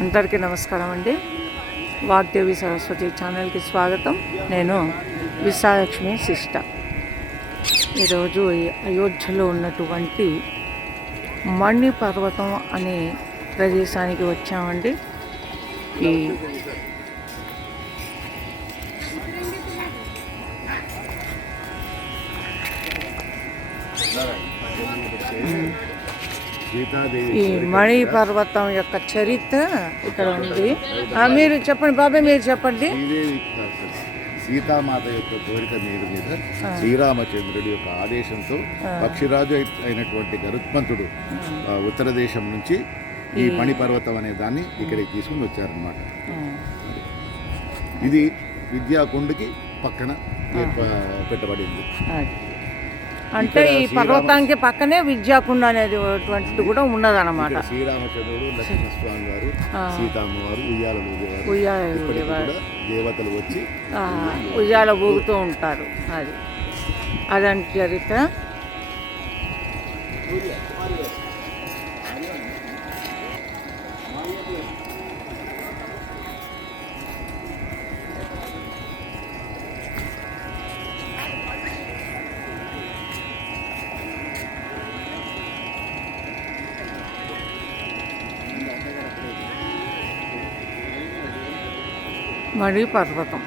అందరికీ నమస్కారం అండి. వాగ్దేవి సరస్వతి ఛానల్కి స్వాగతం. నేను విశాలక్ష్మి సిస్టర్. ఈరోజు అయోధ్యలో ఉన్నటువంటి మణి పర్వతం అనే ప్రదేశానికి వచ్చామండి. ఈ ఈ మణి పర్వతం యొక్క చరిత్ర ఇక్కడ ఉంది. మీరు చెప్పండి బాబాయ్, మీరు చెప్పండి. సీతామాత యొక్క కోరిక మీద శ్రీరామచంద్రుడి యొక్క ఆదేశంతో పక్షిరాజు అయినటువంటి గరుత్మంతుడు ఉత్తర దేశం నుంచి ఈ మణిపర్వతం అనే దాన్ని ఇక్కడికి తీసుకుని వచ్చారనమాట. ఇది విద్యాకుండకి పక్కన పెట్టబడింది. అంటే ఈ పర్వతానికి పక్కనే విద్యాకుండ అనేటువంటిది కూడా ఉన్నదన్నమాట. శ్రీరామచంద్రుడు, లక్ష్మణస్వామి వారు, సీతమ్మవారు ఉయ్యాల దేవతలు వచ్చి ఉయ్యాల ఊగుతూ ఉంటారు. అదంటే చరిత్ర. మణి పర్వతం.